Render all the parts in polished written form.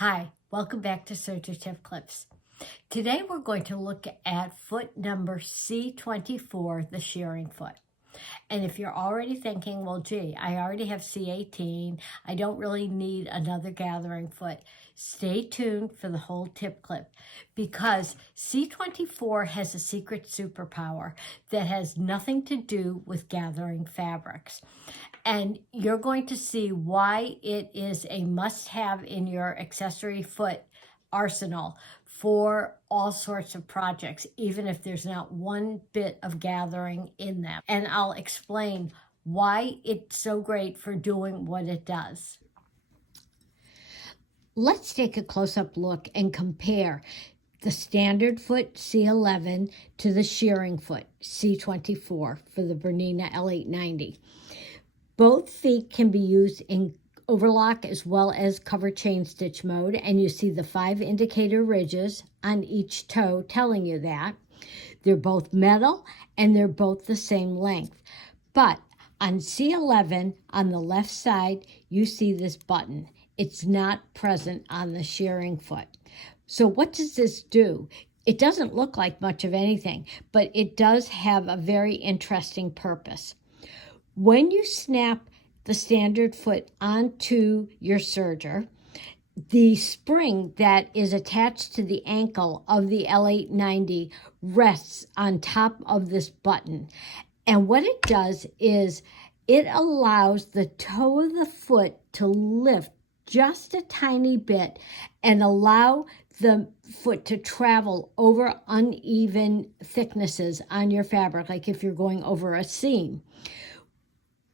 Hi, welcome back to Serger Tip Clips. Today we're going to look at foot number C24, the Shirring Foot. And if you're already thinking, well, gee, I already have C18, I don't really need another gathering foot, stay tuned for the whole tip clip because C24 has a secret superpower that has nothing to do with gathering fabrics. And you're going to see why it is a must-have in your accessory foot arsenal for all sorts of projects, even if there's not one bit of gathering in them. And I'll explain why it's so great for doing what it does. Let's take a close-up look and compare the standard foot C11 to the shearing foot C24 for the Bernina L890. Both feet can be used in overlock as well as cover chain stitch mode, and you see the 5 indicator ridges on each toe telling you that. They're both metal and they're both the same length. But on C11 on the left side, you see this button. It's not present on the shearing foot. So what does this do? It doesn't look like much of anything, but it does have a very interesting purpose. When you snap the standard foot onto your serger, the spring that is attached to the ankle of the L890 rests on top of this button. And what it does is it allows the toe of the foot to lift just a tiny bit and allow the foot to travel over uneven thicknesses on your fabric, like if you're going over a seam.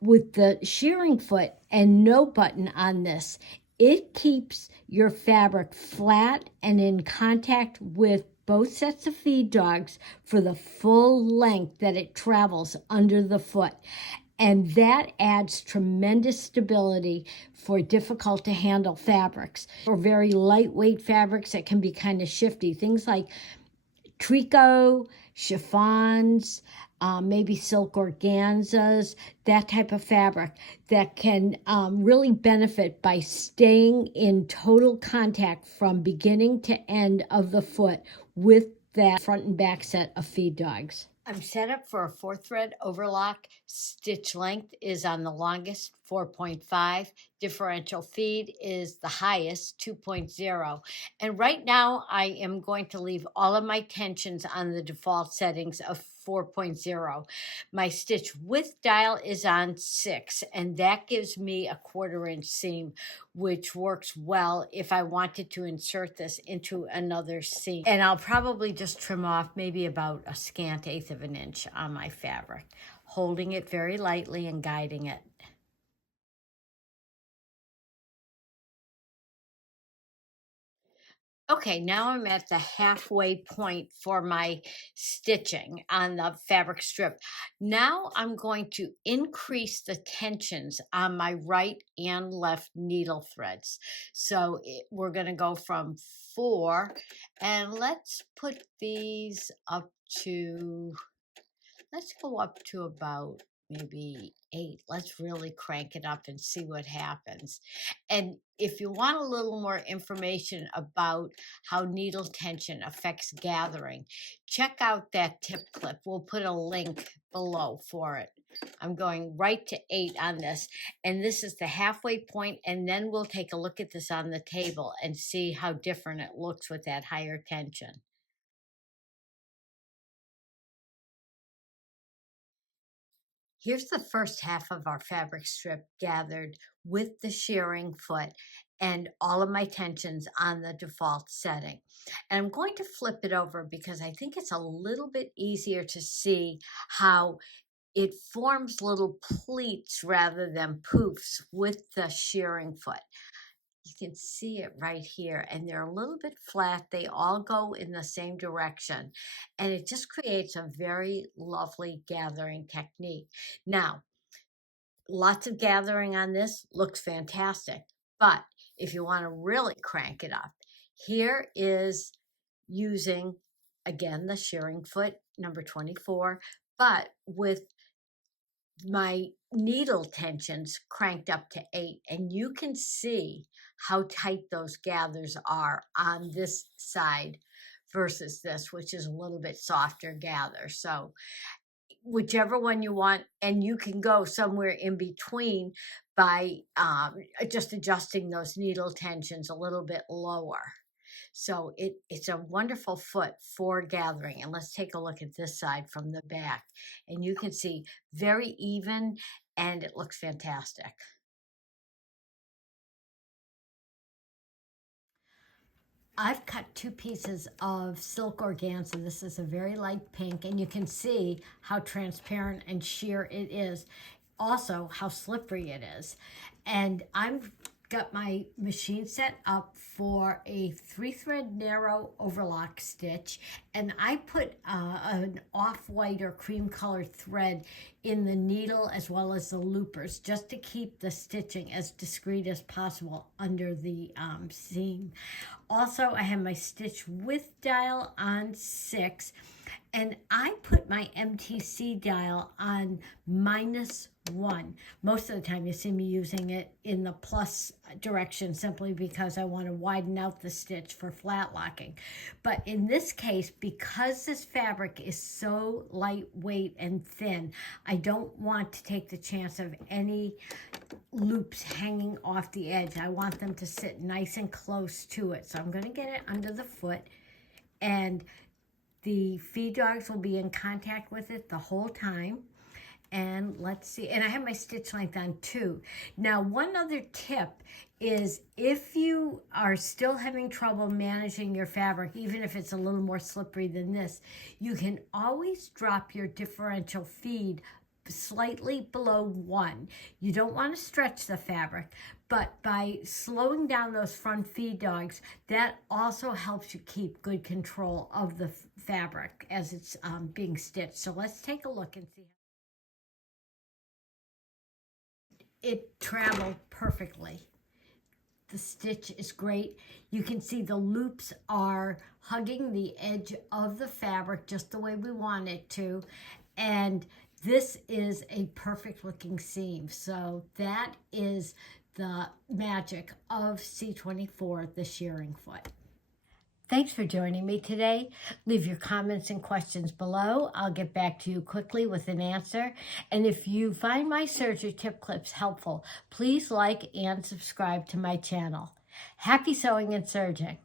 With the shearing foot and no button on this, it keeps your fabric flat and in contact with both sets of feed dogs for the full length that it travels under the foot. And that adds tremendous stability for difficult to handle fabrics or very lightweight fabrics that can be kind of shifty. Things like tricot, chiffons, maybe silk organzas, that type of fabric that can really benefit by staying in total contact from beginning to end of the foot with that front and back set of feed dogs. I'm set up for a 4-thread overlock. Stitch length is on the longest, 4.5. Differential feed is the highest, 2.0. And right now I am going to leave all of my tensions on the default settings of 4.0. My stitch width dial is on 6, and that gives me a 1/4 inch seam, which works well if I wanted to insert this into another seam. And I'll probably just trim off maybe about a scant 1/8 of an inch on my fabric, holding it very lightly and guiding it. Okay, now I'm at the halfway point for my stitching on the fabric strip. Now I'm going to increase the tensions on my right and left needle threads. So we're going to go from 4, and let's put these up to, let's go up to about maybe 8. Let's really crank it up and see what happens. And if you want a little more information about how needle tension affects gathering, check out that tip clip. We'll put a link below for it. I'm going right to 8 on this, and this is the halfway point, and then we'll take a look at this on the table and see how different it looks with that higher tension. Here's the first half of our fabric strip gathered with the shearing foot and all of my tensions on the default setting. And I'm going to flip it over because I think it's a little bit easier to see how it forms little pleats rather than poofs with the shearing foot. You can see it right here, and they're a little bit flat. They all go in the same direction, and it just creates a very lovely gathering technique. Now, lots of gathering on this, looks fantastic, but if you want to really crank it up, here is using, again, the shearing foot, number 24, but with my needle tensions cranked up to 8, and you can see how tight those gathers are on this side versus this, which is a little bit softer gather. So whichever one you want, and you can go somewhere in between by just adjusting those needle tensions a little bit lower. So it's a wonderful foot for gathering. And let's take a look at this side from the back. And you can see very even, and it looks fantastic. I've cut 2 pieces of silk organza. This is a very light pink, and you can see how transparent and sheer it is. Also, how slippery it is. And I've got my machine set up for a 3-thread narrow overlock stitch, and I put an off-white or cream colored thread in the needle as well as the loopers, just to keep the stitching as discreet as possible under the seam. Also, I have my stitch width dial on 6, and I put my MTC dial on -1. Most of the time you see me using it in the plus direction, simply because I want to widen out the stitch for flat locking. But in this case, because this fabric is so lightweight and thin, I don't want to take the chance of any loops hanging off the edge. I want them to sit nice and close to it. So I'm going to get it under the foot, and the feed dogs will be in contact with it the whole time. And let's see, and I have my stitch length on 2. Now, one other tip is, if you are still having trouble managing your fabric, even if it's a little more slippery than this, you can always drop your differential feed slightly below 1. You don't want to stretch the fabric, but by slowing down those front feed dogs, that also helps you keep good control of the fabric as it's being stitched. So let's take a look and see. It traveled perfectly. The stitch is great. You can see the loops are hugging the edge of the fabric just the way we want it to. And this is a perfect looking seam. So that is the magic of C24 The Shirring Foot. Thanks for joining me today. Leave your comments and questions below. I'll get back to you quickly with an answer. And if you find my Serger tip clips helpful, please like and subscribe to my channel. Happy sewing and serging.